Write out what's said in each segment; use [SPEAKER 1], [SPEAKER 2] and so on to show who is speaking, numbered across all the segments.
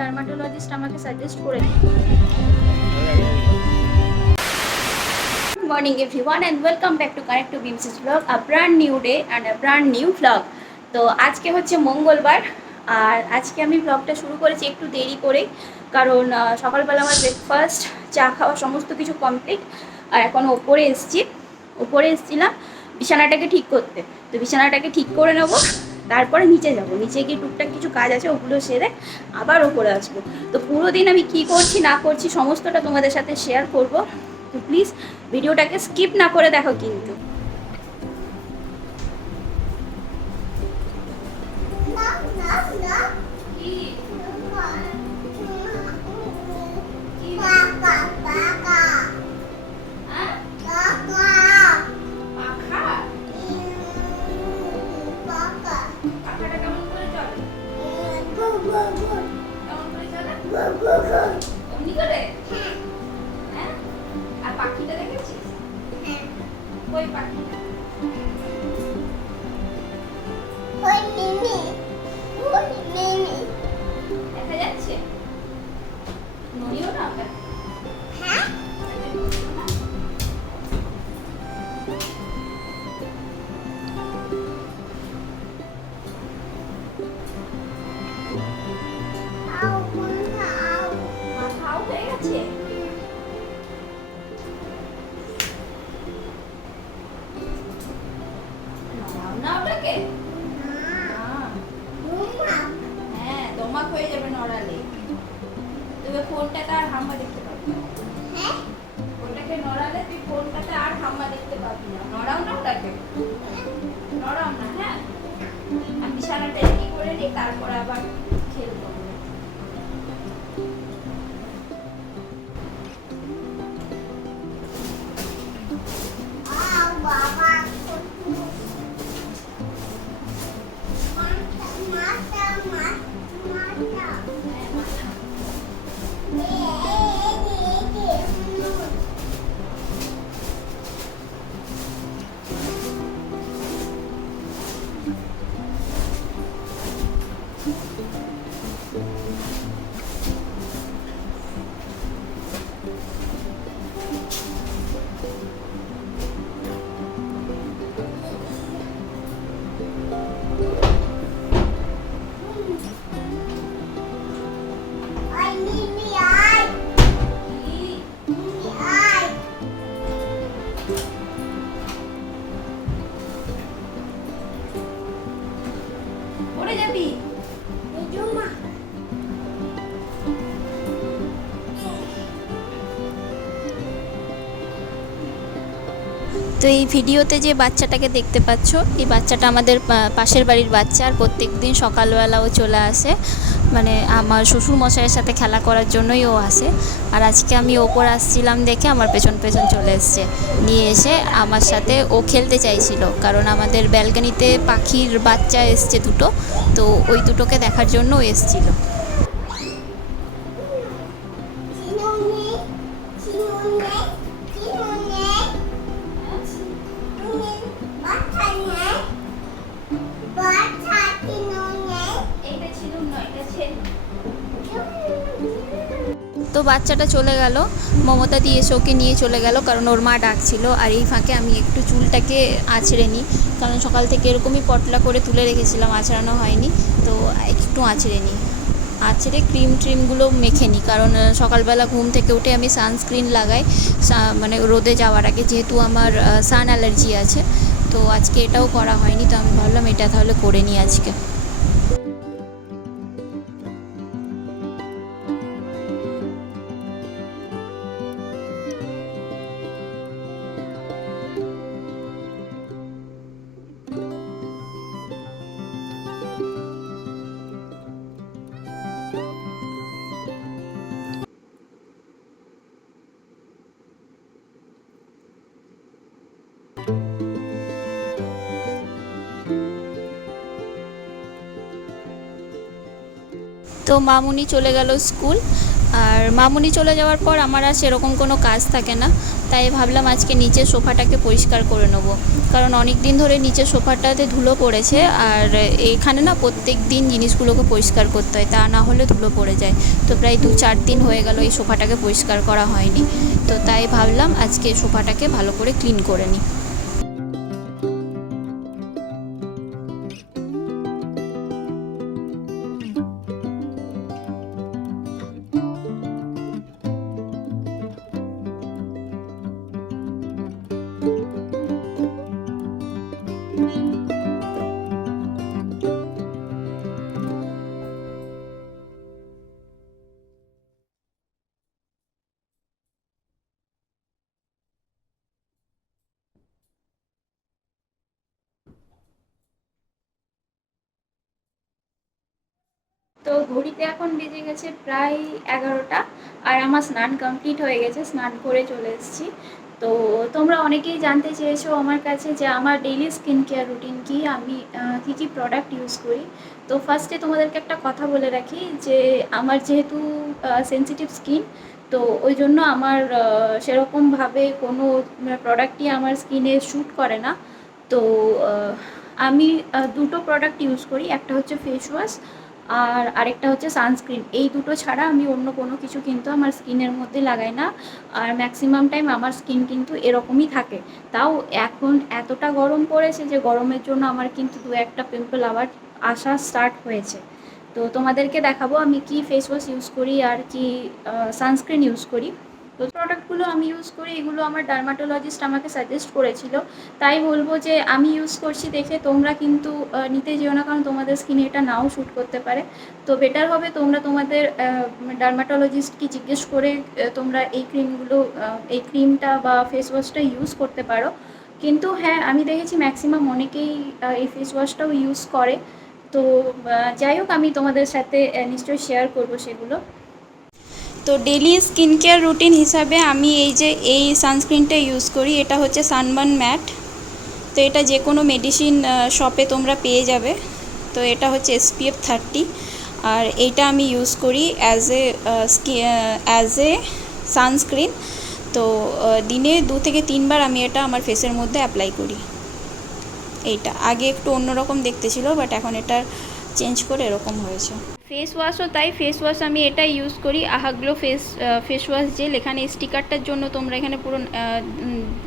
[SPEAKER 1] Dermatologist আমাকে suggest করে morning everyone and welcome back to connect to বিমসিস blog a brand new day and a brand new blog তো আজকে হচ্ছে মঙ্গলবার, আর আজকে আমি ব্লগটা শুরু করেছি একটু দেরি করে, কারণ সকালবেলা আমার ব্রেকফাস্ট চা খাওয়া সমস্ত কিছু কমপ্লিট আর এখন ওপরে এসছি। ওপরে এসছিলাম বিছানাটাকে ঠিক করতে। তো বিছানাটাকে ঠিক করে নেব। তারপরে নিচে যাব। নিচে গিয়ে টুকটাক কিছু কাজ আছে, ওগুলো সেরে আবার ওপরে আসব। তো পুরো দিন আমি কি করছি, না করছি, সমস্তটা তোমাদের সাথে শেয়ার করব। তো প্লিজ ভিডিওটাকে স্কিপ না করে দেখো কিন্তু। পাখাটা পাখিটা দেখেছিস? কই পাখিটা। দেখা যাচ্ছে? নড়িও না ওটা? মাথাও হয়ে গেছে? ফোনটাতে আর হাম্মা দেখতে পাবি না। নড়াও না ওটাকে। নড়াও না হ্যাঁ? আমি সারাটা রেডি করে নিই, তারপর আবার তো এই ভিডিওতে যে বাচ্চাটাকে দেখতে পাচ্ছ, এই বাচ্চাটা আমাদের পাশের বাড়ির বাচ্চা, আর প্রত্যেক দিন সকালবেলা ও চলে আসে। মানে আমার শ্বশুর মশাইয়ের সাথে খেলা করার জন্যই ও আসে। আর আজকে আমি ওপর আসছিলাম দেখে আমার পেছন পেছন চলে এসছে। নিয়ে এসে আমার সাথে ও খেলতে চাইছিল। কারণ আমাদের ব্যালকানিতে পাখির বাচ্চা এসছে দুটো, তো ওই দুটোকে দেখার জন্য ও এসছিল। বাচ্চাটা চলে গেল। মমতা দিয়ে এসে নিয়ে চলে গেল কারণ ওর মা ডাকছিল। আর এই ফাঁকে আমি একটু চুলটাকে আঁচড়ে নিই। কারণ সকাল থেকে এরকমই পটলা করে তুলে রেখেছিলাম আঁচড়ানো হয়নি। তো একটু আঁচড়ে নিই। আঁচড়ে ক্রিম ট্রিমগুলো মেখে নিই কারণ সকালবেলা ঘুম থেকে উঠে আমি সানস্ক্রিন লাগাই। মানে রোদে যাওয়ার আগে যেহেতু আমার সান অ্যালার্জি আছে, তো আজকে এটাও করা হয়নি। তো আমি ভাবলাম এটা তাহলে করে নিই আজকে। তো মামুনি চলে গেল স্কুল। আর মামুনি চলে যাওয়ার পর আমার আর সেরকম কোনো কাজ থাকে না। তাই ভাবলাম আজকে নিচের সোফাটাকে পরিষ্কার করে নেব। কারণ অনেক দিন ধরে নিচের সোফাটাতে ধুলো পড়েছে। আর এখানে না প্রত্যেক দিন জিনিসগুলোকে পরিষ্কার করতে হয়। তা না হলে ধুলো পড়ে যায়। তো প্রায় দু চার দিন হয়ে গেল এই সোফাটাকে পরিষ্কার করা হয়নি। তো তাই ভাবলাম আজকে সোফাটাকে ভালো করে ক্লিন করে নিই। তো ঘড়িতে এখন বেজে গেছে প্রায় এগারোটা আর আমার স্নান কমপ্লিট হয়ে গেছে, স্নান করে চলে এসেছি। তো তোমরা অনেকেই জানতে চেয়েছো আমার কাছে যে আমার ডেইলি স্কিন কেয়ার রুটিন কি, আমি কী কী প্রোডাক্ট ইউজ করি। তো ফার্স্টে তোমাদেরকে একটা কথা বলে রাখি যে আমার যেহেতু সেন্সিটিভ স্কিন তো ওই জন্য আমার সেরকমভাবে কোনো প্রোডাক্টই আমার স্কিনে শ্যুট করে না। তো আমি দুটো প্রোডাক্ট ইউজ করি, একটা হচ্ছে ফেস ওয়াশ আর আরেকটা হচ্ছে সানস্ক্রিন এই দুটো ছাড়া আমি অন্য কোনো কিছু কিন্তু আমার স্কিনের মধ্যে লাগাই না। আর ম্যাক্সিমাম টাইম আমার স্কিন কিন্তু এরকমই থাকে। তাও এখন এতটা গরম পড়েছে যে গরমের জন্য আমার কিন্তু দু একটা পিম্পল আবার আসা স্টার্ট হয়েছে। তো তোমাদেরকে দেখাবো আমি কি ফেস ওয়াশ ইউজ করি আর কি সানস্ক্রিন ইউজ করি। তো প্রোডাক্টগুলো আমি ইউজ করি, এগুলো আমার ডার্মাটোলজিস্ট আমাকে সাজেস্ট করেছিল। তাই বলব যে আমি ইউজ করছি দেখে তোমরা কিন্তু নিতে যেও না, কারণ তোমাদের স্কিনে এটা নাও শ্যুট করতে পারে। তো বেটার হবে তোমরা তোমাদের ডার্মাটোলজিস্টকে জিজ্ঞেস করে তোমরা এই ক্রিমগুলো এই ক্রিমটা বা ফেস ওয়াশটা ইউজ করতে পারো। কিন্তু হ্যাঁ আমি দেখেছি ম্যাক্সিমাম অনেকেই এই ফেস ওয়াশটাও ইউজ করে। তো যাই হোক, আমি তোমাদের সাথে নিশ্চয়ই শেয়ার করব সেগুলো। তো ডেলি স্কিন কেয়ার রুটিন হিসাবে আমি এই যে, এই সানস্ক্রিনটা ইউজ করি, এটা হচ্ছে সানবার্ন ম্যাট তো এটা যে কোনো মেডিসিন শপে তোমরা পেয়ে যাবে। তো এটা হচ্ছে এসপিএফ থার্টি আর এইটা আমি ইউজ করি as a ski as a sunscreen তো দিনে দু থেকে তিনবার আমি এটা আমার ফেসের মধ্যে অ্যাপ্লাই করি। এইটা। আগে একটু অন্যরকম দেখতে ছিল বাট এখন এটা চেঞ্জ করে এরকম হয়েছে। ফেস ওয়াশও তাই ফেস ওয়াশ আমি এটা ইউজ করি, Ahaglow face face wash gel এখানে স্টিকারটার জন্য তোমরা এখানে পুরো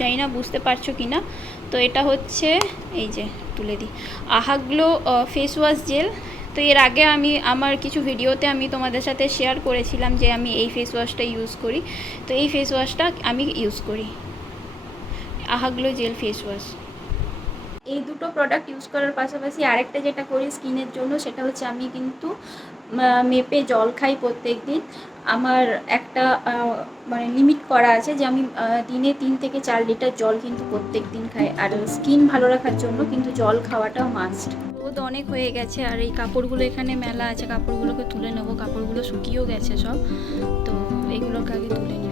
[SPEAKER 1] জানি না বুঝতে পারছ কি না তো এটা হচ্ছে, এই যে, তুলে দিই। আহাগ্লো ফেস ওয়াশ জেল তো এর আগে আমি আমার কিছু ভিডিওতে আমি তোমাদের সাথে শেয়ার করেছিলাম যে আমি এই ফেস ওয়াশটা ইউজ করি। তো এই ফেস ওয়াশটা আমি ইউজ করি। আহাগ্লো জেল ফেস ওয়াশ এই দুটো প্রোডাক্ট ইউজ করার পাশাপাশি আরেকটা যেটা করি স্কিনের জন্য, সেটা হচ্ছে আমি কিন্তু মেপে জল খাই প্রত্যেক দিন আমার একটা মানে লিমিট করা আছে যে আমি দিনে তিন থেকে চার লিটার জল কিন্তু প্রত্যেক দিন খাই। আর স্কিন ভালো রাখার জন্য কিন্তু জল খাওয়াটাও মাস্ট রোদ অনেক হয়ে গেছে আর এই কাপড়গুলো এখানে মেলা আছে। কাপড়গুলোকে তুলে নেব, কাপড়গুলো শুকিয়েও গেছে সব। তো এগুলোকে আগে তুলে নিই।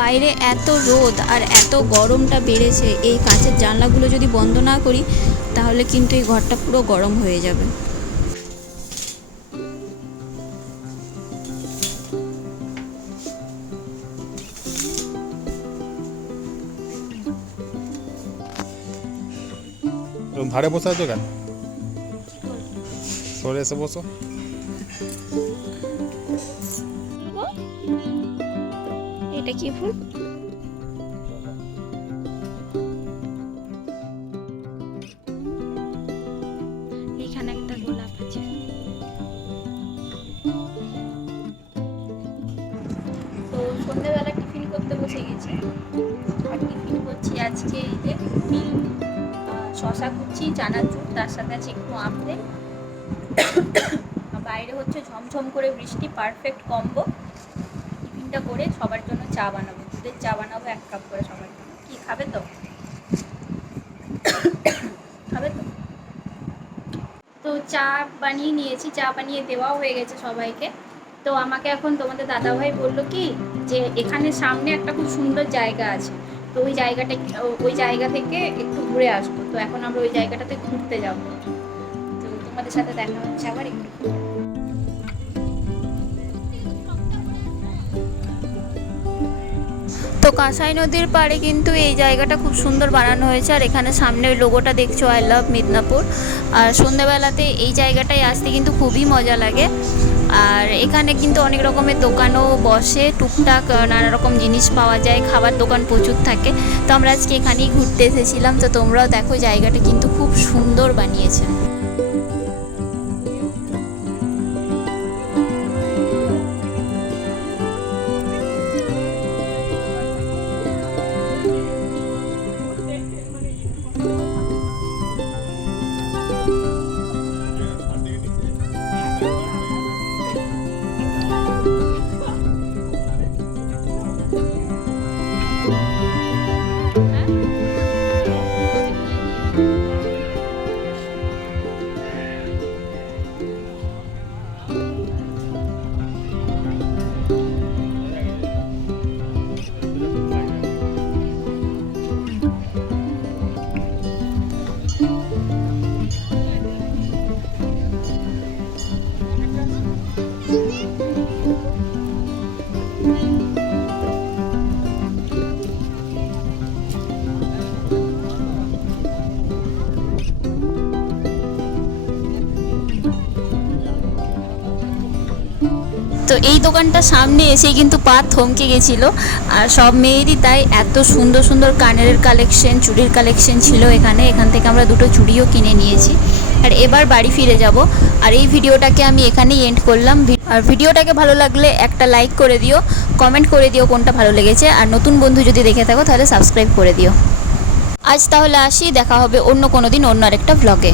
[SPEAKER 1] বাইরে এত রোদ আর এত গরমটা বেড়েছে, এই কাঁচের জানলাগুলো যদি বন্ধ না করি, তাহলে কিন্তু এই ঘরটা পুরো গরম হয়ে যাবে।
[SPEAKER 2] ধারে বসে আছো কেন? সরে এসে বসো।
[SPEAKER 1] এটা কি ফুল? এখানে একটা তো টিফিন করতে বসে গেছি। করছি আজকে এই
[SPEAKER 3] শশা কুচি, চানাচুর, তার সাথে আছে একটু আমতে। বাইরে হচ্ছে ঝমঝম করে বৃষ্টি পারফেক্ট কম্বো টিফিনটা করে সবার জন্য চা বানাবো, দুধের চা বানাবো, এক কাপ করে সবাই। কি, খাবে তো? খাবে তো? তো চা বানিয়ে নিয়েছি, চা বানিয়ে দেওয়াও হয়ে গেছে সবাইকে। তো আমাকে এখন তোমাদের দাদাভাই বলল কি, যে এখানে সামনে একটা খুব সুন্দর জায়গা আছে। তো ওই জায়গাটা, ওই জায়গা থেকে একটু ঘুরে আসব। তো এখন আমরা ওই জায়গাটাতে ঘুরতে যাব। তো তোমাদের সাথে দেখা হচ্ছে আবার একটু।
[SPEAKER 1] কাঁসাই নদীর পাড়ে কিন্তু এই জায়গাটা খুব সুন্দর বানানো হয়েছে। আর এখানে সামনে ওই লোগোটা দেখছ আই লাভ মিদনাপুর আর সন্ধ্যাবেলাতে এই জায়গাটায় আসতে কিন্তু খুবই মজা লাগে। আর এখানে কিন্তু অনেক রকমের দোকানও বসে, টুকটাক নানা রকম জিনিস পাওয়া যায়, খাবার দোকান প্রচুর থাকে। তো আমরা আজকে এখানেই ঘুরতে এসেছিলাম। তো তোমরাও দেখো জায়গাটা কিন্তু খুব সুন্দর বানিয়েছে। এই দোকানটা সামনে এসেই কিন্তু পা থমকে গেছিল। আর সব মেয়েরই তাই এত সুন্দর সুন্দর কানের কালেকশন, চুড়ির কালেকশন ছিল এখানে। এখান থেকে আমরা দুটো চুড়িও কিনে নিয়েছি। আর এবার বাড়ি ফিরে যাব। আর এই ভিডিওটাকে আমি এখানেই এন্ড করলাম। আর ভিডিওটাকে ভালো লাগলে একটা লাইক করে দিও কমেন্ট করে দিও কোনটা ভালো লেগেছে। আর নতুন বন্ধু যদি দেখে থাকো, তাহলে সাবস্ক্রাইব করে দিও। আজ তাহলে আসি, দেখা হবে অন্য কোনো দিন অন্য আরেকটা ব্লগে